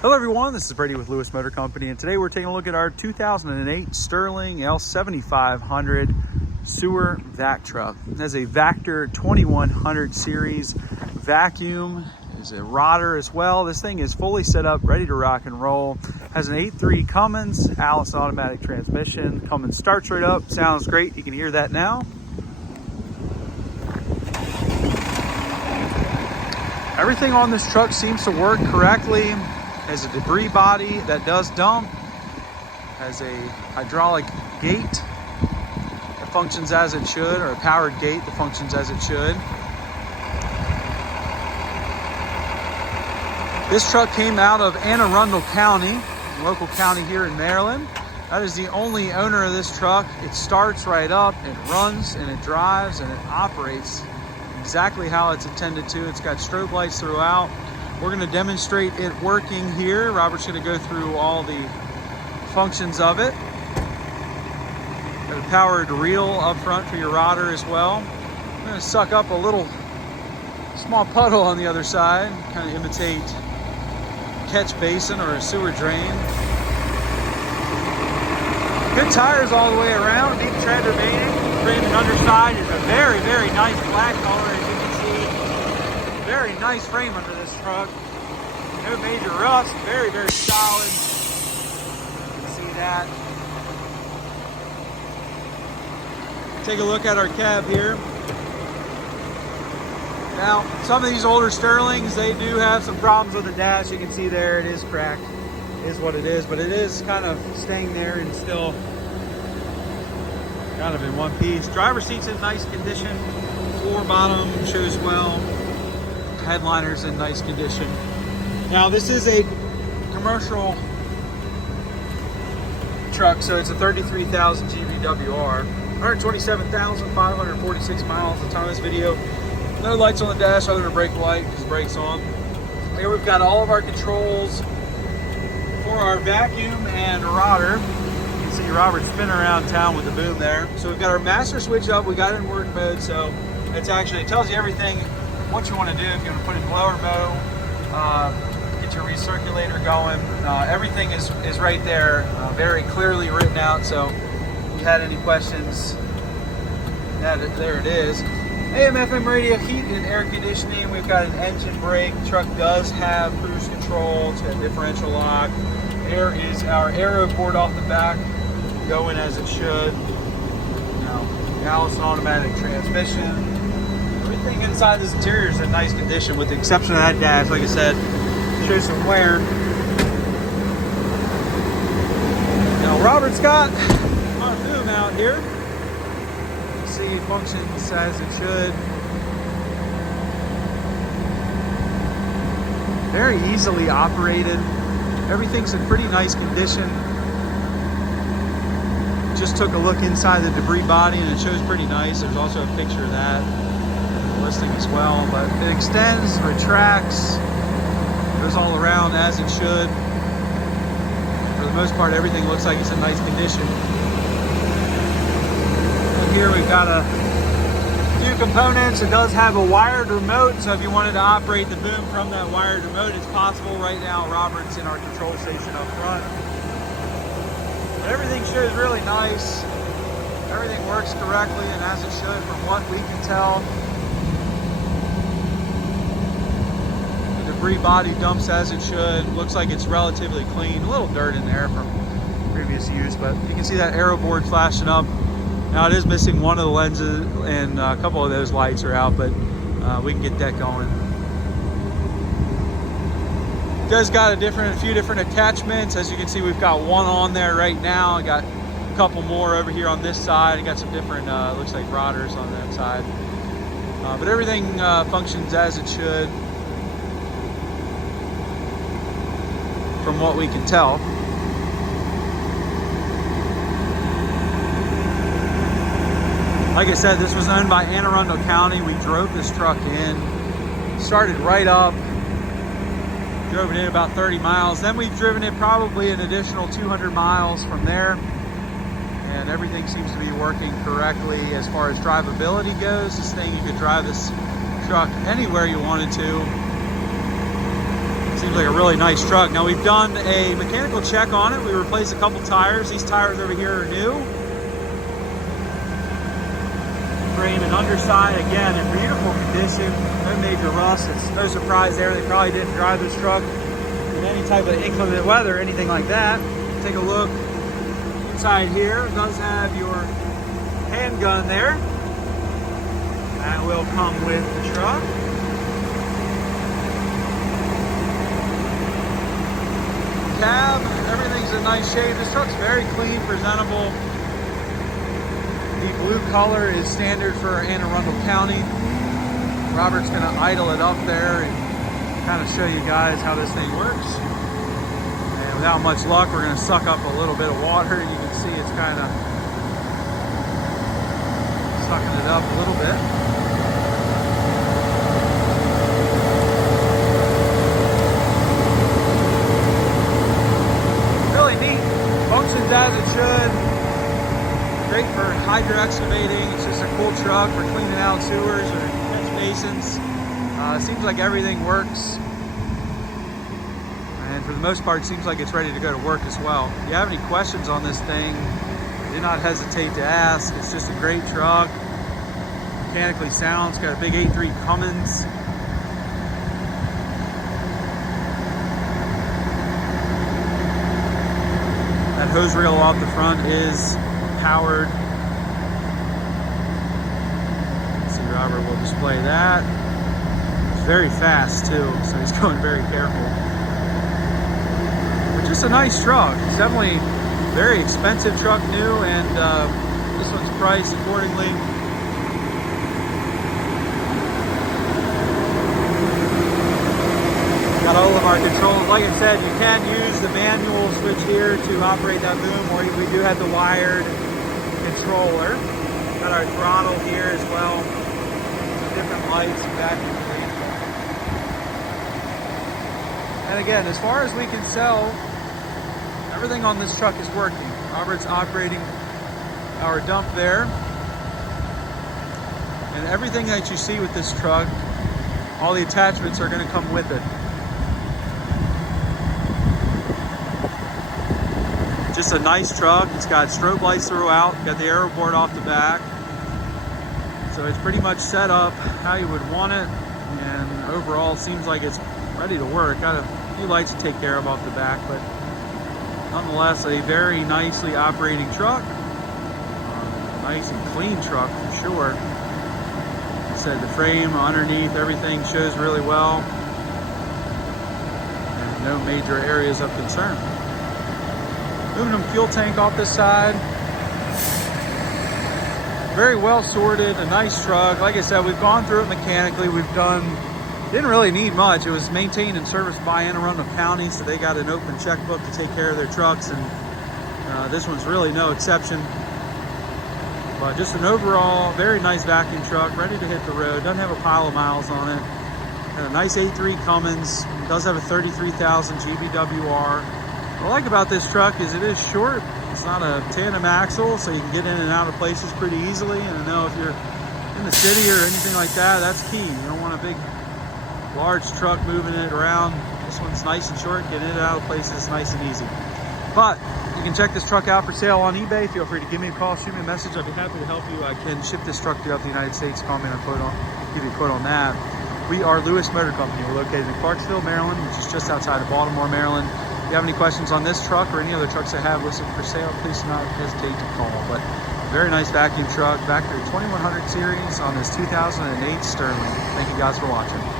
Hello everyone, this is Brady with Lewis Motor Company, and today we're taking a look at our 2008 Sterling L7500 sewer vac truck. It has a Vactor 2100 series vacuum. There's a rotor as well. This thing is fully set up, ready to rock and roll. Has an 8.3 Cummins Allison automatic transmission. Cummins starts right up, sounds great. You can hear that now. Everything on this truck seems to work correctly. Has a debris body that does dump. Has a hydraulic gate that functions as it should, or a powered gate that functions as it should. This truck came out of Anne Arundel County, local county here in Maryland. That is the only owner of this truck. It starts right up, it runs and it drives and it operates exactly how it's intended to. It's got strobe lights throughout. We're going to demonstrate it working here. Robert's going to go through all the functions of it. Got a powered reel up front for your rotor as well. I'm going to suck up a little small puddle on the other side, kind of imitate a catch basin or a sewer drain. Good tires all the way around, deep tread remaining. Frame and underside is a very, very nice black color, as you can see. Very nice frame under this truck. No major rust, very, very solid. You can see that. Take a look at our cab here. Now, some of these older Sterlings, they do have some problems with the dash. You can see there, it is cracked. It is what it is, but it is kind of staying there and still kind of in one piece. Driver's seat's in nice condition. Floor bottom shows well. Headliner's in nice condition. Now this is a commercial truck, so it's a 33,000 GVWR. 127,546 miles at the time of this video. No lights on the dash other than a brake light because the brake's on. Here we've got all of our controls for our vacuum and rotor. You can see Robert spinning around town with the boom there. So we've got our master switch up. We got it in work mode, so it tells you everything, what you want to do. If you want to put in blower mode, get your recirculator going. Everything is right there, very clearly written out. So if you had any questions, there it is. AM, FM radio, heat and air conditioning. We've got an engine brake. The truck does have cruise control. It's got differential lock. There is our aero board off the back, going as it should. Now, Allison automatic transmission. Everything inside this interior is in nice condition, with the exception of that dash. Like I said, shows some wear. Now, Robert's got our boom out here. You see it functions as it should. Very easily operated. Everything's in pretty nice condition. Just took a look inside the debris body and it shows pretty nice. There's also a picture of that listing as well, but it extends, retracts, goes all around as it should. For the most part, everything looks like it's in nice condition. And here we've got a few components. It does have a wired remote, so if you wanted to operate the boom from that wired remote, it's possible. Right now, Robert's in our control station up front. But everything shows really nice. Everything works correctly and as it should from what we can tell. The debris body dumps as it should. Looks like it's relatively clean. A little dirt in there from previous use, but you can see that aero board flashing up. Now it is missing one of the lenses and a couple of those lights are out, but we can get that going. It does got a few different attachments. As you can see, we've got one on there right now. I got a couple more over here on this side. I got some different, looks like rotors on that side. But everything functions as it should, from what we can tell. Like I said, this was owned by Anne Arundel County. We drove this truck in, started right up, drove it in about 30 miles. Then we've driven it probably an additional 200 miles from there. And everything seems to be working correctly as far as drivability goes. This thing, you could drive this truck anywhere you wanted to. Seems like a really nice truck. Now we've done a mechanical check on it. We replaced a couple tires. These tires over here are new. Frame and underside, again, in beautiful condition. No major rust. It's no surprise there. They probably didn't drive this truck in any type of inclement weather or anything like that. Take a look inside here. It does have your handgun there. That will come with the truck. Cab, everything's in nice shape. This truck's very clean, presentable. The blue color is standard for Anne Arundel County. Robert's gonna idle it up there and kind of show you guys how this thing works. And without much luck, we're gonna suck up a little bit of water. You can see it's kind of sucking it up a little bit. Functions as it should. Great for hydro excavating. It's just a cool truck for cleaning out sewers or catch basins. Seems like everything works. And for the most part, seems like it's ready to go to work as well. If you have any questions on this thing, do not hesitate to ask. It's just a great truck. Mechanically sound. It's got a big 8.3 Cummins. That hose reel off the front is powered. Let's see, Robert will display that. It's very fast too, so he's going very careful. But just a nice truck. It's definitely a very expensive truck, new, and this one's priced accordingly. Got all of our controls. Like I said, you can use the manual switch here to operate that boom, or we do have the wired controller. Got our throttle here as well. Different lights, vacuum cleaner. And again, as far as we can sell, everything on this truck is working. Robert's operating our dump there. And everything that you see with this truck, all the attachments are going to come with it. Just a nice truck. It's got strobe lights throughout, got the aero board off the back. So it's pretty much set up how you would want it. And overall, seems like it's ready to work. Got a few lights to take care of off the back, but nonetheless, a very nicely operating truck. Nice and clean truck for sure. Like I said, the frame underneath, everything shows really well. And no major areas of concern. Aluminum fuel tank off this side. Very well sorted, a nice truck. Like I said, we've gone through it mechanically. Didn't really need much. It was maintained and serviced by Anne Arundel County, so they got an open checkbook to take care of their trucks, and this one's really no exception. But just an overall very nice vacuum truck, ready to hit the road. Doesn't have a pile of miles on it. Got a nice 8.3 Cummins. It does have a 33,000 GBWR. What I like about this truck is it is short. It's not a tandem axle, so you can get in and out of places pretty easily. And I know if you're in the city or anything like that, that's key. You don't want a big, large truck moving it around. This one's nice and short, get in and out of places nice and easy. But you can check this truck out for sale on eBay. Feel free to give me a call, shoot me a message. I'd be happy to help you. I can ship this truck throughout the United States. Call me and I'll give you a quote on that. We are Lewis Motor Company. We're located in Clarksville, Maryland, which is just outside of Baltimore, Maryland. If you have any questions on this truck or any other trucks I have listed for sale, please do not hesitate to call. But very nice vacuum truck, Vactor 2100 series on this 2008 Sterling. Thank you guys for watching.